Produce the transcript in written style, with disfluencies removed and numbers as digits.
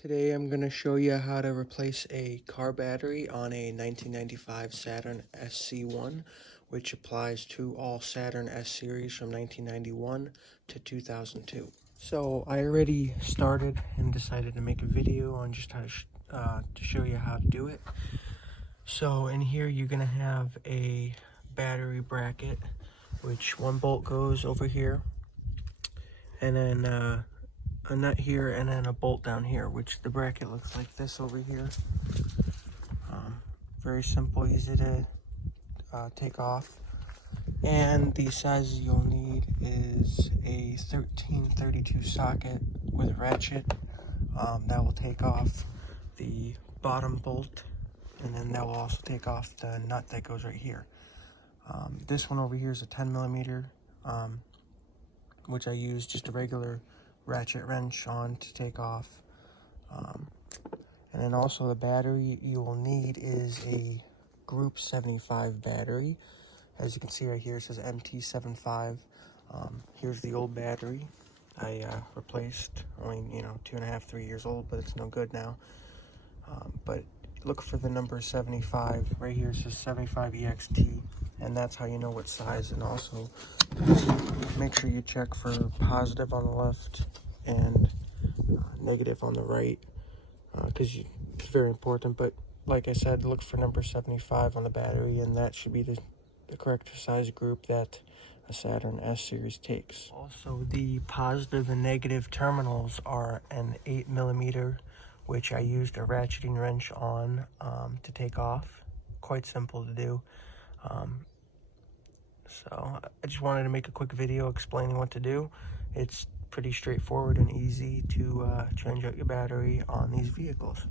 Today I'm going to show you how to replace a car battery on a 1995 Saturn SC1, which applies to all Saturn S series from 1991 to 2002. So I already started and decided to make a video on just how to show you how to do it. So in here you're going to have a battery bracket, which one bolt goes over here, and then a nut here, and then a bolt down here, which the bracket looks like this over here. Very simple, easy to take off. And the sizes you'll need is a 1332 socket with a ratchet. That will take off the bottom bolt, and then that will also take off the nut that goes right here. This one over here is a 10 millimeter, which I use just a regular ratchet wrench on to take off. And then also the battery you will need is a Group 75 battery. As you can see right here, it says MT75. Here's the old battery I replaced, only 2.5, 3 years old, but it's no good now. But look for the number 75 right here. It says 75EXT, and that's how you know what size. And also make sure you check for positive on the left and negative on the right, because it's very important. But like I said, look for number 75 on the battery, and that should be the correct size group that a Saturn S series takes. Also, the positive and negative terminals are an 8 millimeter, which I used a ratcheting wrench on to take off. Quite simple to do. So I just wanted to make a quick video explaining what to do. It's pretty straightforward and easy to change out your battery on these vehicles.